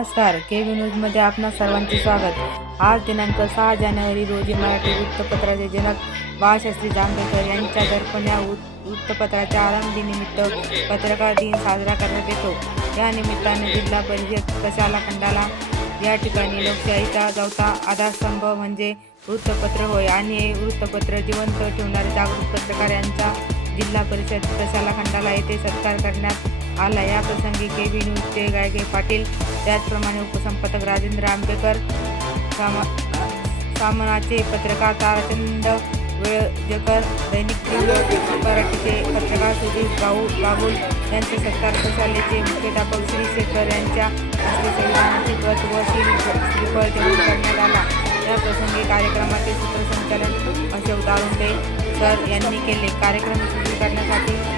नमस्कार, केव्ही न्यूजमध्ये आपणा सर्वांचे स्वागत। आज दिनांक 6 जानेवारी रोजी मराठी वृत्तपत्राचे जनक बाळशास्त्री जांभेकर यांच्या दर्पण या वृत्तपत्राच्या आरंभीनिमित्त पत्रकार दिन साजरा करण्यात येतो। या निमित्ताने जिल्हा परिषद प्रशाला खंडाला या ठिकाणी लोकशाहीचा चौथा आधारस्तंभ म्हणजे वृत्तपत्र होय आणि हे वृत्तपत्र जिवंत ठेवणारे जागृत पत्रकार यांचा जिल्हा परिषद प्रशाला खंडाला येथे सत्कार करण्यात आला। या प्रसंगी केव्ही न्यूजचे गायके पाटील, त्याचप्रमाणे उपसंपादक राजेंद्र आंबेकर, सामनाचे पत्रकार ताराचंद वेळजेकर, दैनिक मराठीचे पत्रकार सुधीर बागुल यांचे सत्कार प्रशालेचे मुख्याध्यापक श्री शेखर यांच्या हस्ते संविधानाची प्रत व श्रीफळ देऊन करण्यात आला। या प्रसंगी कार्यक्रमाचे सूत्रसंचालन अशोक दारुंडे सर यांनी केले। कार्यक्रम यशस्वी करण्यासाठी